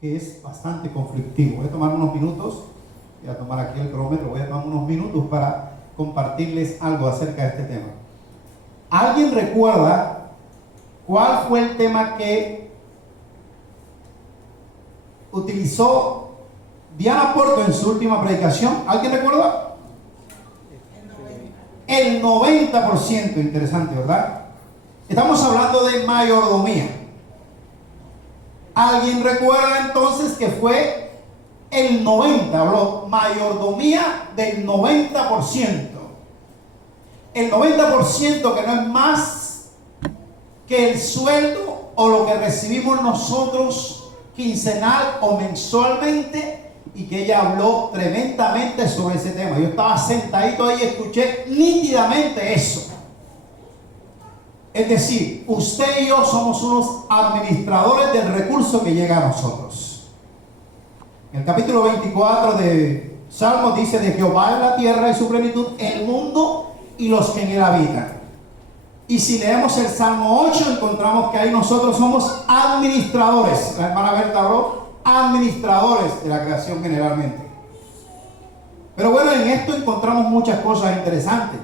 que es bastante conflictivo. Voy a tomar unos minutos, voy a tomar aquí el cronómetro, voy a tomar unos minutos para compartirles algo acerca de este tema. ¿Alguien recuerda cuál fue el tema que utilizó Diana Porto en su última predicación? ¿Alguien recuerda? El 90%, interesante, ¿verdad? Estamos hablando de mayordomía. ¿Alguien recuerda entonces que fue el 90%? Habló mayordomía del 90%. El 90% que no es más que el sueldo o lo que recibimos nosotros quincenal o mensualmente, y que ella habló tremendamente sobre ese tema. Yo estaba sentadito ahí y escuché nítidamente eso. Es decir, usted y yo somos unos administradores del recurso que llega a nosotros. En el capítulo 24 de Salmos dice: de Jehová es la tierra y su plenitud, el mundo y los que en él habitan. Y si leemos el Salmo 8, encontramos que ahí nosotros somos administradores. La hermana Berta habló, administradores de la creación generalmente. Pero bueno, en esto encontramos muchas cosas interesantes.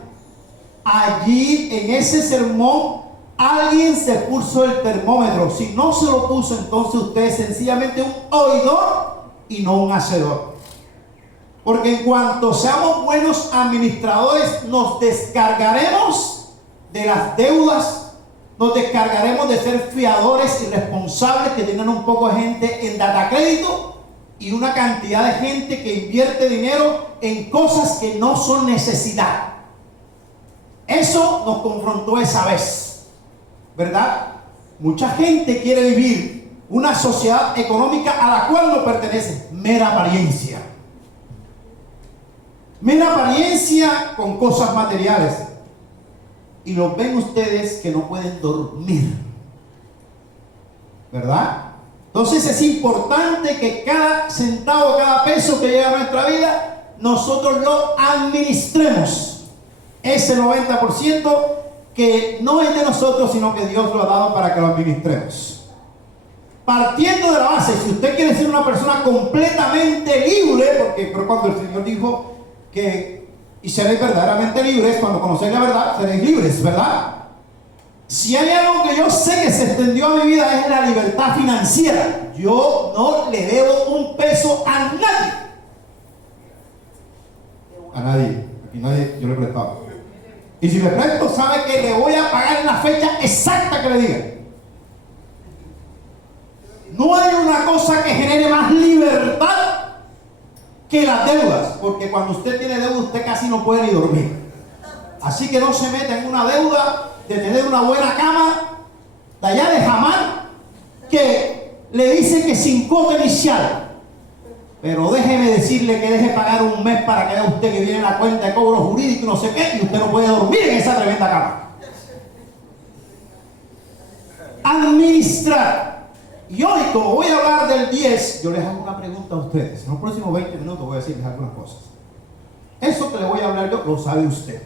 Allí en ese sermón alguien se puso el termómetro. Si no se lo puso, entonces usted es sencillamente un oidor y no un hacedor. Porque en cuanto seamos buenos administradores, nos descargaremos de las deudas, nos descargaremos de ser fiadores irresponsables que tienen un poco de gente en data crédito y una cantidad de gente que invierte dinero en cosas que no son necesidad. Eso nos confrontó esa vez, ¿verdad? Mucha gente quiere vivir una sociedad económica a la cual no pertenece. Mera apariencia. Mera apariencia con cosas materiales. Y los ven ustedes que no pueden dormir, ¿verdad? Entonces es importante que cada centavo, cada peso que llega a nuestra vida, nosotros lo administremos. Ese 90% que no es de nosotros, sino que Dios lo ha dado para que lo administremos. Partiendo de la base, si usted quiere ser una persona completamente libre, pero cuando el Señor dijo que y seréis verdaderamente libres, cuando conocéis la verdad, seréis libres, ¿verdad? Si hay algo que yo sé que se extendió a mi vida, es la libertad financiera. Yo no le debo un peso a nadie. A nadie. Aquí nadie, yo le he prestado. Y si le presto, sabe que le voy a pagar en la fecha exacta que le diga. No hay una cosa que genere más libertad que las deudas, porque cuando usted tiene deuda, usted casi no puede ni dormir. Así que no se meta en una deuda de tener una buena cama de allá de Jamán, que le dicen que sin costo inicial. Pero déjeme decirle que deje pagar un mes para que vea usted que viene la cuenta de cobro jurídico y no sé qué, y usted no puede dormir en esa tremenda cama. Administrar. Y hoy, como voy a hablar del 10, yo les hago una pregunta a ustedes. En los próximos 20 minutos voy a decirles algunas cosas. Eso que le voy a hablar yo, lo sabe usted.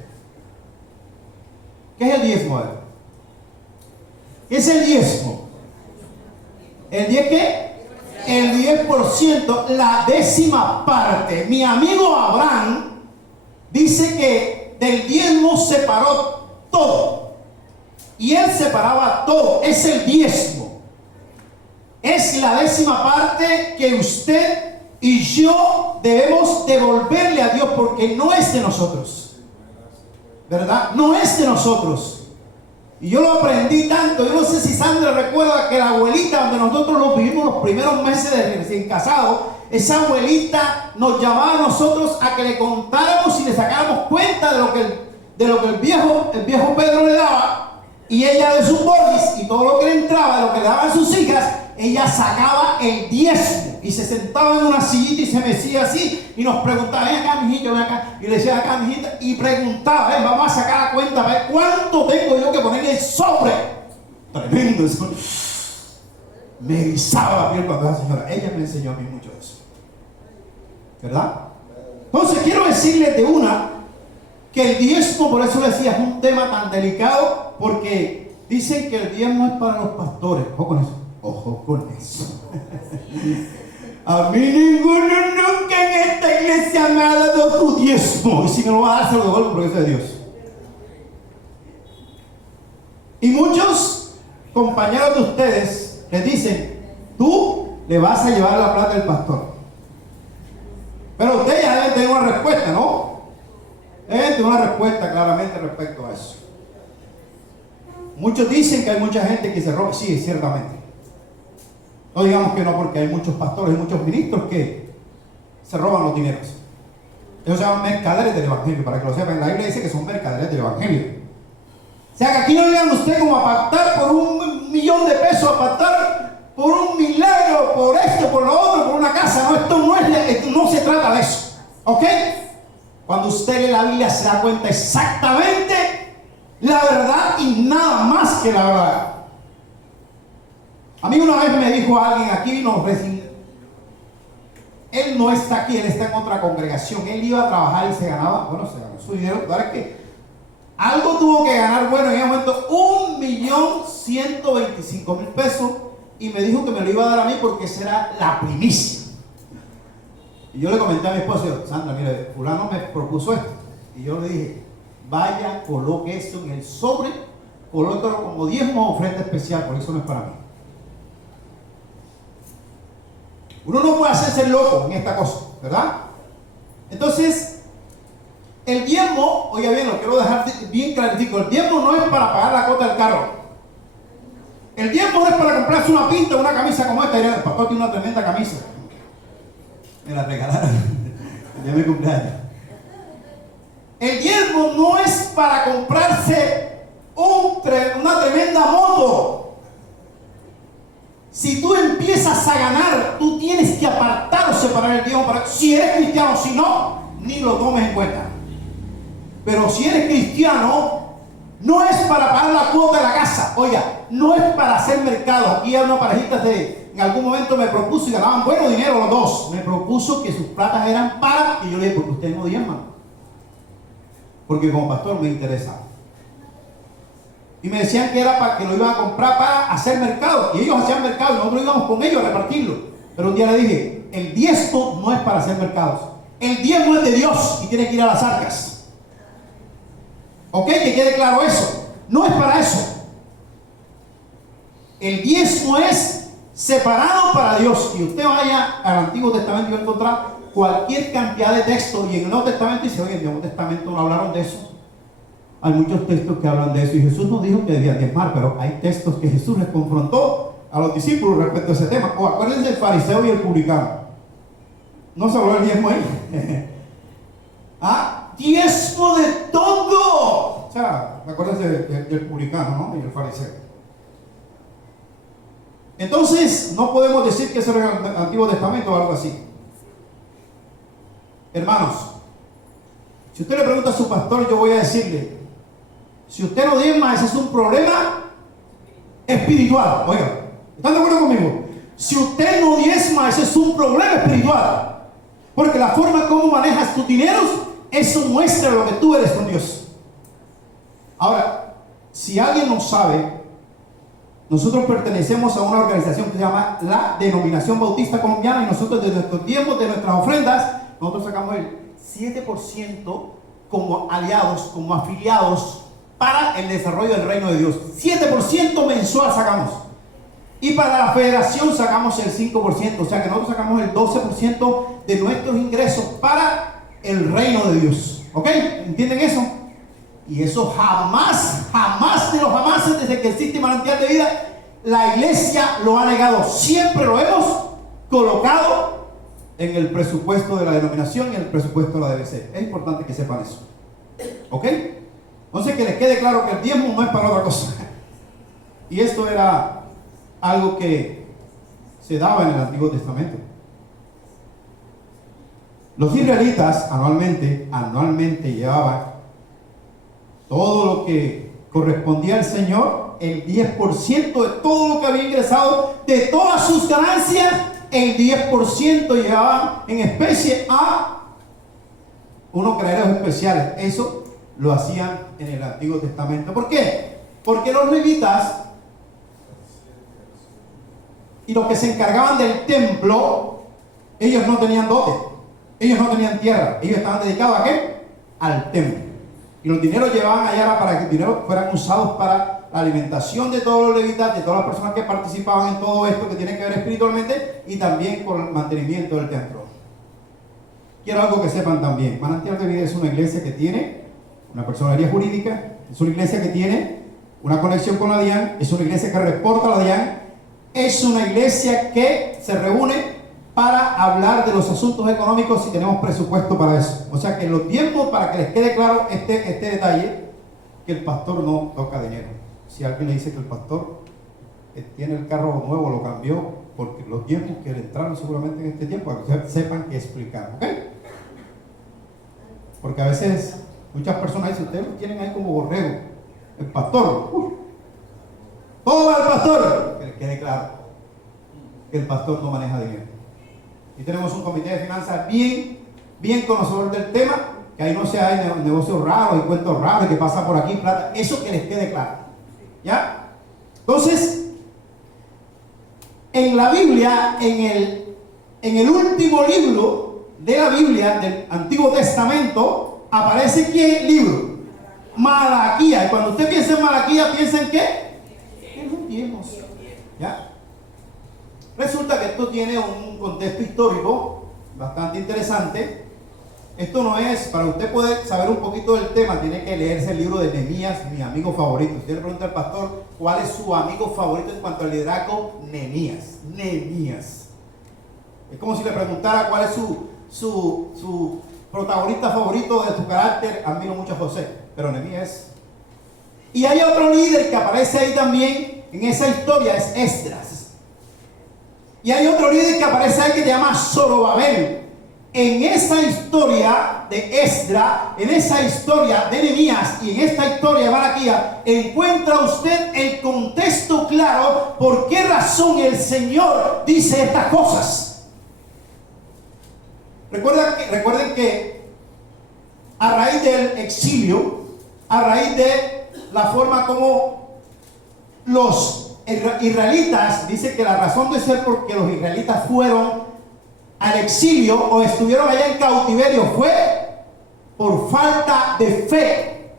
¿Qué es el diezmo? ¿Qué es el diezmo? ¿El 10 qué? El 10%, la décima parte. Mi amigo Abraham dice que del diezmo separó todo. Y él separaba todo. Es el diezmo. Es la décima parte que usted y yo debemos devolverle a Dios, porque no es de nosotros, ¿verdad? No es de nosotros. Y yo lo aprendí tanto. Yo no sé si Sandra recuerda que la abuelita, donde nosotros nos vivimos los primeros meses de recién casados, esa abuelita nos llamaba a nosotros a que le contáramos y le sacáramos cuenta de lo que el viejo Pedro le daba, y ella de sus bolis y todo lo que le entraba, de lo que le daban sus hijas. Ella sacaba el diezmo y se sentaba en una sillita y se mecía así y nos preguntaba: ven acá, mijito, ven acá. Y le decía: acá, mijita, y preguntaba: vamos a sacar la cuenta, a ver cuánto tengo yo que ponerle el sobre. Tremendo eso. Me erizaba la piel cuando la señora. Ella me enseñó a mí mucho de eso, ¿verdad? Entonces quiero decirles de una que el diezmo, por eso decía, es un tema tan delicado, porque dicen que el diezmo es para los pastores. Ojo con eso. Ojo con eso. A mí ninguno nunca en esta iglesia me ha dado tu diezmo. Y si me lo va a dar, se lo devuelvo porque es de Dios. Y muchos compañeros de ustedes les dicen, tú le vas a llevar la plata del pastor. Pero ustedes ya deben tener una respuesta, ¿no? Deben tener una respuesta claramente respecto a eso. Muchos dicen que hay mucha gente que se roba. Sí, ciertamente. No digamos que no, porque hay muchos pastores y muchos ministros que se roban los dineros. Ellos se llaman mercaderes del evangelio, para que lo sepan. La Biblia dice que son mercaderes del evangelio. O sea, que aquí no digan usted como apartar por $1,000,000 de pesos, apartar por un milagro, por esto, por lo otro, por una casa. No, esto no se trata de eso. ¿Ok? Cuando usted lee la Biblia se da cuenta exactamente la verdad y nada más que la verdad. A mí una vez me dijo alguien aquí, él no está aquí, él está en otra congregación. Él iba a trabajar y se ganaba, se ganó su dinero. Claro que algo tuvo que ganar, en ese momento, $1,125,000 pesos. Y me dijo que me lo iba a dar a mí porque esa era la primicia. Y yo le comenté a mi esposo, Sandra, mire, fulano me propuso esto. Y yo le dije, vaya, coloque esto en el sobre, colóquelo como diezmo ofrenda especial, porque eso no es para mí. Uno no puede hacerse loco en esta cosa, ¿verdad? Entonces, el diezmo, oiga bien, lo quiero dejar bien clarito, el diezmo no es para pagar la cuota del carro. El diezmo no es para comprarse una pinta, una camisa como esta. El pastor tiene una tremenda camisa. Me la regalaron el día de mi cumpleaños. El diezmo no es para comprarse una tremenda moto. Si tú empiezas a ganar, tú tienes que apartar o separar el diezmo si eres cristiano. Si no, ni lo tomes en cuenta. Pero si eres cristiano, no es para pagar la cuota de la casa. Oiga, no es para hacer mercado. Aquí hay una parejita en algún momento me propuso y ganaban bueno dinero los dos. Me propuso que sus platas eran para, y yo le dije, porque ustedes no diezman. Porque como pastor me interesa. Y me decían que era para que lo iban a comprar para hacer mercado. Y ellos hacían mercado y nosotros íbamos con ellos a repartirlo. Pero un día le dije, el diezmo no es para hacer mercados. El diezmo es de Dios y tiene que ir a las arcas. ¿Ok? Que quede claro eso. No es para eso. El diezmo es separado para Dios. Y usted vaya al Antiguo Testamento y va a encontrar cualquier cantidad de textos. Y en el Nuevo Testamento dice, oye, en el Nuevo Testamento no hablaron de eso. Hay muchos textos que hablan de eso. Y Jesús nos dijo que debían diezmar. Pero hay textos que Jesús les confrontó a los discípulos respecto a ese tema. O acuérdense del fariseo y el publicano. No se habló del diezmo ahí. Diezmo de todo. O sea, acuérdense del publicano, ¿no? Y el fariseo. Entonces, no podemos decir que eso era el Antiguo Testamento o algo así. Hermanos, si usted le pregunta a su pastor, yo voy a decirle, si usted no diezma, ese es un problema espiritual. Oiga, ¿están de acuerdo conmigo? Si usted no diezma, ese es un problema espiritual. Porque la forma como manejas tus dineros, eso muestra lo que tú eres con Dios. Ahora, si alguien no sabe, nosotros pertenecemos a una organización que se llama la Denominación Bautista Colombiana, y nosotros de nuestros diezmos, de nuestras ofrendas, nosotros sacamos el 7% como aliados, como afiliados para el desarrollo del reino de Dios. 7% mensual sacamos. Y para la federación sacamos el 5%, o sea que nosotros sacamos el 12% de nuestros ingresos para el reino de Dios. ¿Ok? ¿Entienden eso? Y eso jamás, jamás de los jamases, desde que existe manantial de vida, la iglesia lo ha negado. Siempre lo hemos colocado en el presupuesto de la denominación y en el presupuesto de la DBC. Es importante que sepan eso. ¿Ok? Entonces que les quede claro que el diezmo no es para otra cosa. Y esto era algo que se daba en el Antiguo Testamento. Los israelitas anualmente llevaban todo lo que correspondía al Señor, el 10% de todo lo que había ingresado, de todas sus ganancias, el 10% llevaban en especie a unos graneros especiales. Eso lo hacían en el Antiguo Testamento. ¿Por qué? Porque los levitas y los que se encargaban del templo, ellos no tenían dote, ellos no tenían tierra, ellos estaban dedicados ¿a qué? Al templo. Y los dineros llevaban allá para que el dinero fueran usados para la alimentación de todos los levitas, de todas las personas que participaban en todo esto que tiene que ver espiritualmente, y también por el mantenimiento del templo. Quiero algo que sepan también: Manantial de Vida es una iglesia que tiene una personería jurídica, es una iglesia que tiene una conexión con la DIAN, es una iglesia que reporta a la DIAN, es una iglesia que se reúne para hablar de los asuntos económicos si tenemos presupuesto para eso. O sea que los diezmos, para que les quede claro este detalle, que el pastor no toca dinero. Si alguien le dice que el pastor tiene el carro nuevo, lo cambió, porque los diezmos que le entraron seguramente en este tiempo, para que sepan qué explicar, ¿ok? Porque a veces muchas personas dicen: ustedes lo tienen ahí como borrego, el pastor, todo va al pastor. Que les quede claro que el pastor no maneja dinero. Y tenemos un comité de finanzas bien conocedor del tema, que ahí no se hay negocios raros y cuentos raros que pasan por aquí plata, eso que les quede claro, ¿ya? Entonces, en la Biblia, en el último libro de la Biblia del Antiguo Testamento, aparece ¿qué libro? Malaquías. Y cuando usted piensa en Malaquías, ¿piensa en qué? En los diezmos, ¿ya? Resulta que esto tiene un contexto histórico bastante interesante. Esto no es, para usted poder saber un poquito del tema, tiene que leerse el libro de Nehemías, mi amigo favorito. Usted le pregunta al pastor: ¿cuál es su amigo favorito en cuanto al liderazgo? Nehemías. Nehemías. Es como si le preguntara cuál es su protagonista favorito de su carácter. Admiro mucho a José, pero Nehemías. Y hay otro líder que aparece ahí también en esa historia, es Esdras. Y hay otro líder que aparece ahí que se llama Zorobabel. En esa historia de Esdras, en esa historia de Nehemías y en esta historia de Malaquías, encuentra usted el contexto claro por qué razón el Señor dice estas cosas. Recuerden que a raíz del exilio, a raíz de la forma como los israelitas, dice que la razón de ser porque los israelitas fueron al exilio o estuvieron allá en cautiverio fue por falta de fe,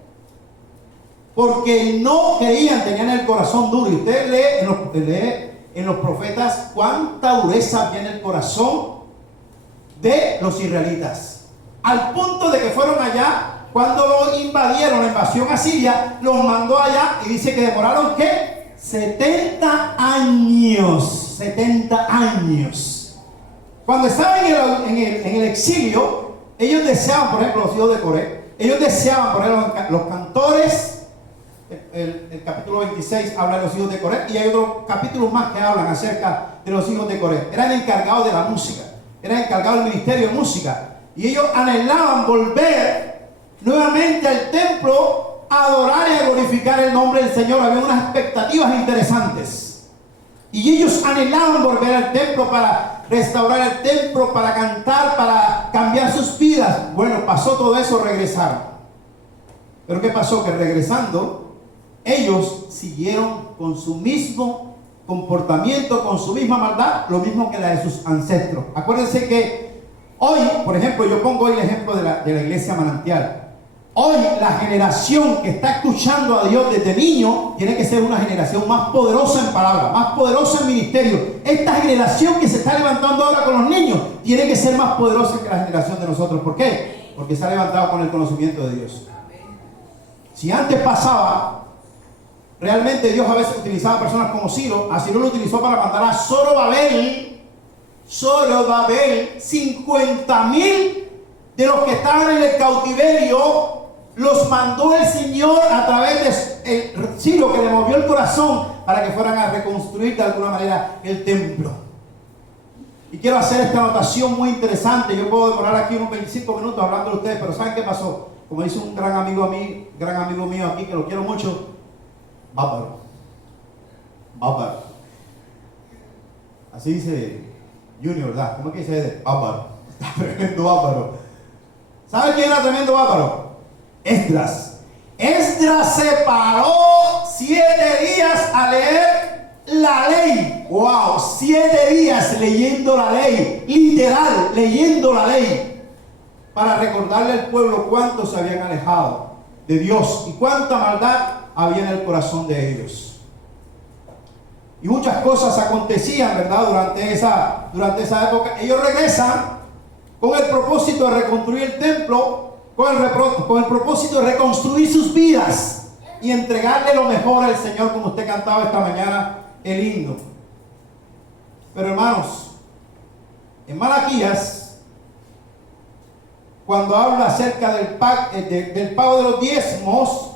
porque no creían, tenían el corazón duro. Y usted lee en los profetas cuánta dureza había en el corazón de los israelitas, al punto de que fueron allá cuando lo invadieron, la invasión asiria los mandó allá, y dice que demoraron ¿qué? 70 años. 70 años. Cuando estaban en el exilio, ellos deseaban, por ejemplo, los hijos de Coré, ellos deseaban, por ejemplo, los cantores. El capítulo 26 habla de los hijos de Coré, y hay otros capítulos más que hablan acerca de los hijos de Coré. Eran encargados de la música, eran encargados del ministerio de música, y ellos anhelaban volver nuevamente al templo, adorar y a glorificar el nombre del Señor. Había unas expectativas interesantes, y ellos anhelaban volver al templo para restaurar el templo, para cantar, para cambiar sus vidas. Bueno, pasó todo eso, regresaron. Pero ¿qué pasó? Que regresando, ellos siguieron con su mismo comportamiento, con su misma maldad, lo mismo que la de sus ancestros. Acuérdense que hoy, por ejemplo, yo pongo hoy el ejemplo de la iglesia Manantial. Hoy la generación que está escuchando a Dios desde niño tiene que ser una generación más poderosa en palabra, más poderosa en ministerio. Esta generación que se está levantando ahora con los niños tiene que ser más poderosa que la generación de nosotros. ¿Por qué? Porque se ha levantado con el conocimiento de Dios. Si antes pasaba, realmente Dios a veces utilizaba personas como Ciro. A Ciro lo utilizó para mandar a Zorobabel, 50,000 de los que estaban en el cautiverio. Los mandó el Señor a través de Ciro, que le movió el corazón para que fueran a reconstruir de alguna manera el templo. Y quiero hacer esta anotación muy interesante. Yo puedo demorar aquí unos 25 minutos hablando de ustedes, pero ¿saben qué pasó? Como dice un gran amigo mío aquí, que lo quiero mucho, bárbaro. Así dice Junior, ¿verdad? ¿Cómo es que dice? Bárbaro. Tremendo bárbaro. ¿Sabe quién era tremendo bárbaro? Esdras. Esdras se paró 7 días a leer la ley. Wow, 7 días leyendo la ley, literal, leyendo la ley, para recordarle al pueblo cuántos se habían alejado de Dios y cuánta maldad había en el corazón de ellos. Y muchas cosas acontecían, ¿verdad? Durante esa época. Ellos regresan con el propósito de reconstruir el templo, con el propósito de reconstruir sus vidas y entregarle lo mejor al Señor, como usted cantaba esta mañana el himno. Pero hermanos, en Malaquías, cuando habla acerca del pago de los diezmos,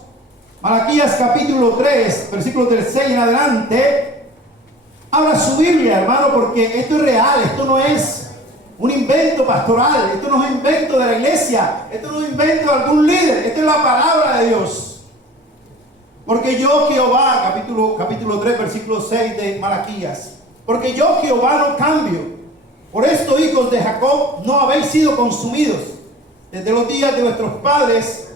Malaquías capítulo 3, versículos del 6 en adelante, habla su Biblia, hermano, porque esto es real, esto no es un invento pastoral, esto no es un invento de la iglesia, esto no es un invento de algún líder, esto es la palabra de Dios. Porque yo, Jehová, capítulo 3, versículo 6 de Malaquías, porque yo, Jehová, no cambio. Por esto, hijos de Jacob, no habéis sido consumidos. Desde los días de vuestros padres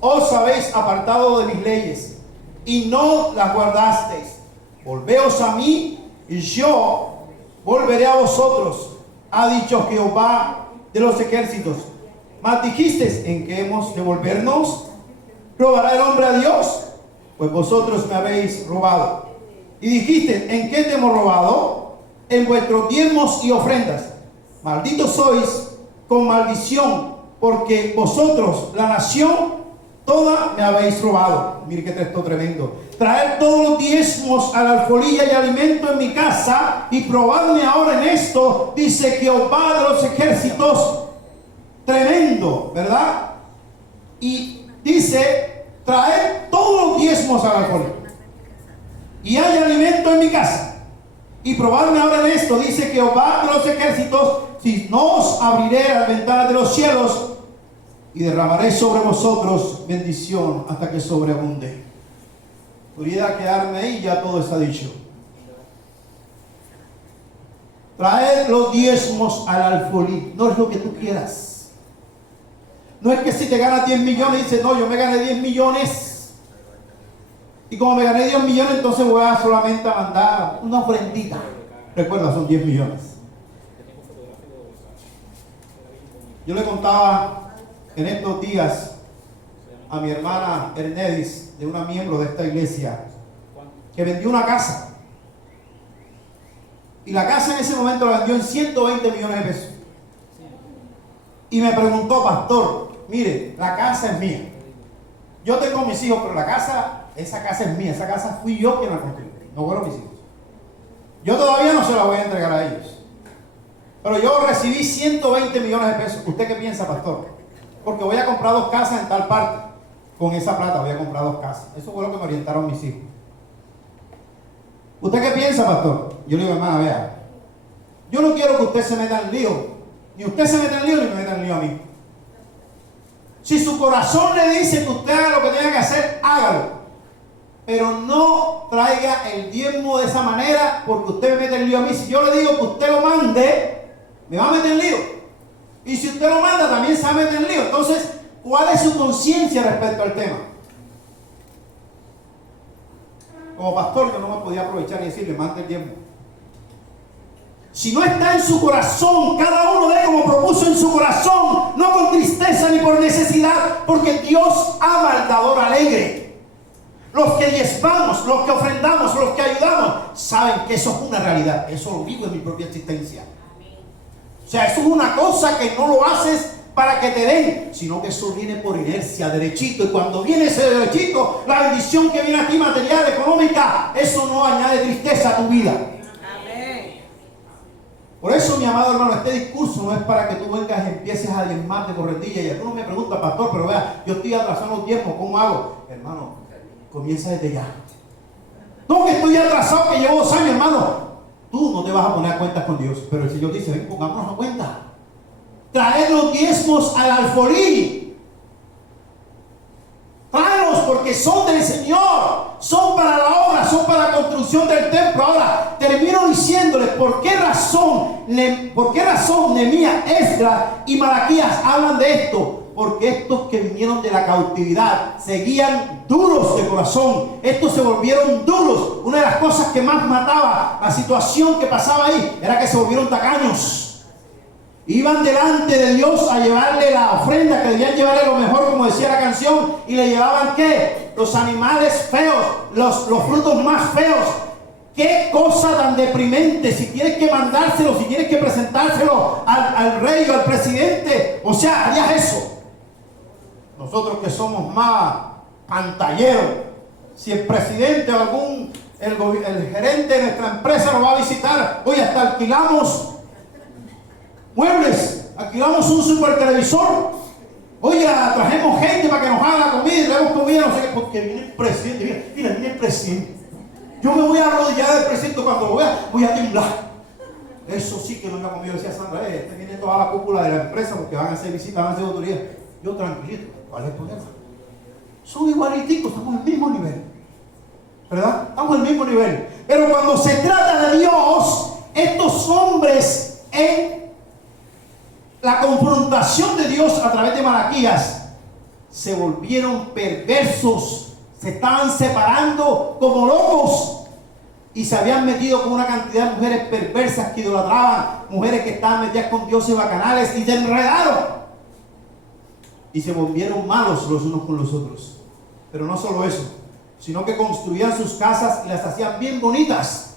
os habéis apartado de mis leyes y no las guardasteis. Volveos a mí y yo volveré a vosotros, ha dicho Jehová de los ejércitos. Mas dijisteis, ¿en qué hemos de volvernos? ¿Robará el hombre a Dios? Pues vosotros me habéis robado. Y dijiste, ¿en qué te hemos robado? En vuestros diezmos y ofrendas. Malditos sois con maldición, porque vosotros, la nación toda, me habéis robado. Mire qué texto tremendo. Traed todos los diezmos a la alfolía y alimento en mi casa, y probadme ahora en esto, dice Jehová de los ejércitos. Tremendo, ¿verdad? Y dice, traed todos los diezmos a la alfolía y hay alimento en mi casa, y probadme ahora en esto, dice Jehová de los ejércitos, si no os abriré las ventanas de los cielos y derramaré sobre vosotros bendición hasta que sobreabunde. Podría quedarme ahí, ya todo está dicho. Traed los diezmos al alfolí. No es lo que tú quieras. No es que si te ganas 10 millones, dices, no, yo me gané 10 millones. Y como me gané 10 millones, entonces voy a solamente a mandar una ofrendita. Recuerda, son 10 millones. Yo le contaba en estos días a mi hermana Ernedis, de una miembro de esta iglesia, que vendió una casa. Y la casa en ese momento la vendió en 120 millones de pesos. Y me preguntó, pastor, mire, la casa es mía. Yo tengo mis hijos, pero esa casa es mía. Esa casa fui yo quien la construí, no fueron mis hijos. Yo todavía no se la voy a entregar a ellos. Pero yo recibí 120 millones de pesos. ¿Usted qué piensa, pastor? Porque voy a comprar 2 casas en tal parte. Con esa plata voy a comprar 2 casas. Eso fue lo que me orientaron mis hijos. ¿Usted qué piensa, pastor? Yo le digo, hermana, vea, yo no quiero que usted se meta en lío. Ni usted se meta en lío, ni me meta en lío a mí. Si su corazón le dice que usted haga lo que tenga que hacer, hágalo. Pero no traiga el diezmo de esa manera, porque usted me mete en lío a mí. Si yo le digo que usted lo mande, me va a meter en lío. Y si usted lo manda, también se va a meter en lío. Entonces, ¿cuál es su conciencia respecto al tema? Como pastor, yo no me podía aprovechar y decirle, mande el diezmo. Si no está en su corazón, cada uno de como propuso en su corazón, no con tristeza ni por necesidad, porque Dios ama al dador alegre. Los que diezmamos, los que ofrendamos, los que ayudamos, saben que eso es una realidad. Eso lo vivo en mi propia existencia. O sea, eso es una cosa que no lo haces para que te den, sino que eso viene por inercia, derechito. Y cuando viene ese derechito, la bendición que viene a ti, material, económica, eso no añade tristeza a tu vida. Amén. Por eso, mi amado hermano, este discurso no es para que tú vengas y empieces a diezmar de corretilla. Y algunos me preguntan, pastor, pero vea, yo estoy atrasado los diezmos, ¿cómo hago? Hermano, comienza desde ya. No, que estoy atrasado, que llevo 2 años, hermano. Tú no te vas a poner a cuentas con Dios, pero el Señor dice, ven, pongámonos a cuenta. Traed los diezmos al alfolí. Tráelos porque son del Señor, son para la obra, son para la construcción del templo. Ahora termino diciéndoles por qué razón Nehemías, Esdras y Malaquías hablan de esto. Porque estos que vinieron de la cautividad seguían duros de corazón. Estos se volvieron duros. Una de las cosas que más mataba la situación que pasaba ahí era que se volvieron tacaños. Iban delante de Dios a llevarle la ofrenda, que debían llevarle lo mejor, como decía la canción, y le llevaban ¿qué? Los animales feos, los frutos más feos. Qué cosa tan deprimente. Si tienes que mandárselo, si tienes que presentárselo al rey o al presidente, o sea, harías eso. Nosotros que somos más pantalleros, si el presidente o el gerente de nuestra empresa nos va a visitar, oye, hasta alquilamos muebles, alquilamos un super televisor, oye, trajimos gente para que nos haga la comida y traemos comida, no sé qué, porque viene el presidente, mira, viene el presidente. Yo me voy a arrodillar del presidente, cuando lo vea, voy a temblar. Eso sí que no me ha comido, decía Sandra, viene toda la cúpula de la empresa porque van a hacer visitas, van a hacer autoridad. Yo tranquilito, ¿cuál es el problema? Son igualiticos, estamos al mismo nivel. ¿Verdad? Estamos al mismo nivel. Pero cuando se trata de Dios, estos hombres en la confrontación de Dios a través de Malaquías se volvieron perversos. Se estaban separando como locos y se habían metido con una cantidad de mujeres perversas que idolatraban, mujeres que estaban metidas con dioses bacanales y se enredaron y se volvieron malos los unos con los otros. Pero no solo eso, sino que construían sus casas y las hacían bien bonitas,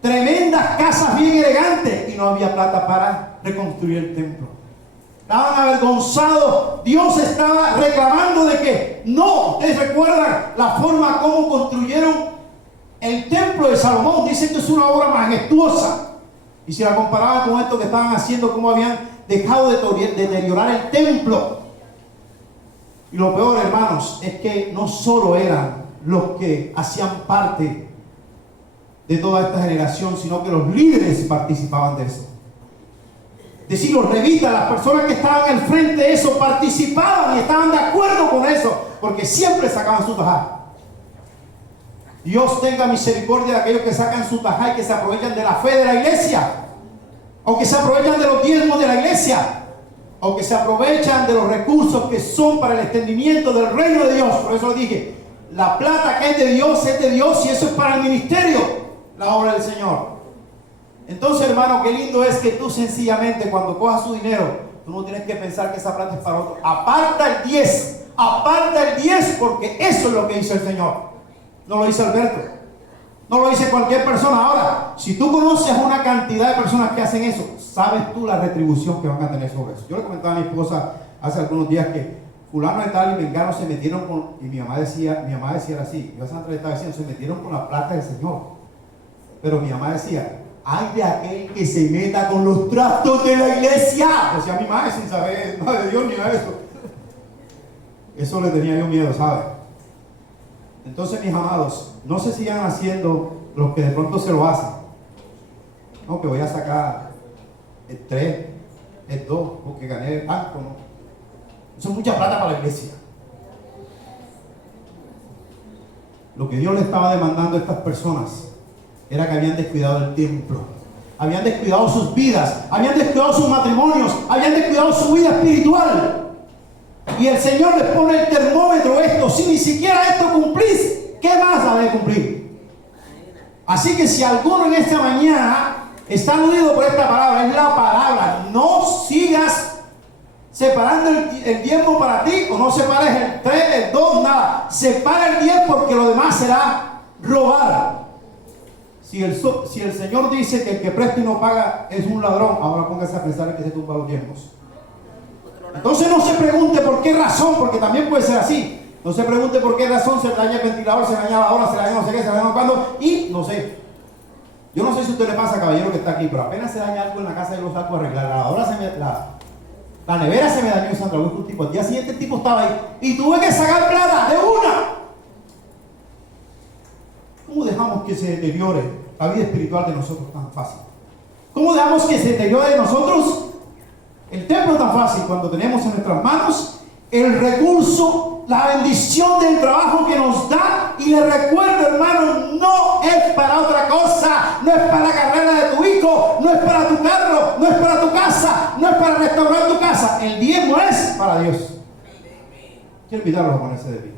tremendas casas bien elegantes, y no había plata para reconstruir el templo. Estaban avergonzados. Dios estaba reclamando de que no. Ustedes recuerdan la forma como construyeron el templo de Salomón. Dicen que es una obra majestuosa. Y si la comparaban con esto que estaban haciendo, cómo habían dejado de deteriorar el templo. Y lo peor, hermanos, es que no solo eran los que hacían parte de toda esta generación, sino que los líderes participaban de eso. Es decir, los levitas, las personas que estaban al frente de eso, participaban y estaban de acuerdo con eso, porque siempre sacaban su tajá. Dios tenga misericordia de aquellos que sacan su tajá y que se aprovechan de la fe de la iglesia, o que se aprovechan de los diezmos de la iglesia, o que se aprovechan de los recursos que son para el extendimiento del reino de Dios. Por eso dije, la plata que es de Dios y eso es para el ministerio, la obra del Señor. Entonces, hermano, qué lindo es que tú sencillamente cuando cojas su dinero, tú no tienes que pensar que esa plata es para otro. Aparta el 10, porque eso es lo que hizo el Señor. No lo hizo Alberto, no lo dice cualquier persona. Ahora, si tú conoces una cantidad de personas que hacen eso, sabes tú la retribución que van a tener sobre eso. Yo le comentaba a mi esposa hace algunos días que fulano de tal y mengano se metieron con, y mi mamá decía así, yo a Sandra le estaba diciendo, se metieron con la plata del Señor. Pero mi mamá decía, ay de aquel que se meta con los trastos de la iglesia. Decía mi madre sin saber nada de Dios ni nada de eso. Eso le tenía yo miedo, ¿sabe? Entonces, mis amados, no se sigan haciendo los que de pronto se lo hacen. No, que voy a sacar el 3, el 2, porque gané el banco, ¿no? Eso es mucha plata para la iglesia. Lo que Dios le estaba demandando a estas personas era que habían descuidado el templo, habían descuidado sus vidas, habían descuidado sus matrimonios, habían descuidado su vida espiritual. Y el Señor les pone el termómetro esto. Si ni siquiera esto cumplís, ¿qué más ha de cumplir? Así que si alguno en esta mañana está aludido por esta palabra, es la palabra, no sigas separando el diezmo para ti, o no separes el 3, el 2, nada. Separa el 10 porque lo demás será robar. Si el Señor dice que el que presta y no paga es un ladrón, ahora póngase a pensar en que se tumba los diezmos. Entonces no se pregunte por qué razón, porque también puede ser así. No se pregunte por qué razón se daña el ventilador, se daña la hora, se daña no sé qué, se daña cuándo, y no sé. Yo no sé si a usted le pasa, caballero que está aquí, pero apenas se daña algo en la casa yo lo saco a arreglar. La nevera se me dañó, Sandra, busco un tipo. Al día siguiente el tipo estaba ahí y tuve que sacar plata de una. ¿Cómo dejamos que se deteriore la vida espiritual de nosotros tan fácil? ¿Cómo dejamos que se deteriore de nosotros el templo tan fácil cuando tenemos en nuestras manos el recurso, la bendición del trabajo que nos da? Y les recuerdo, hermano, no es para otra cosa. casa, no es para la carrera de tu hijo, no es para tu carro, no es para tu casa, no es para restaurar tu casa. El diezmo es para Dios. Quiero invitarlos a ponerse de pie.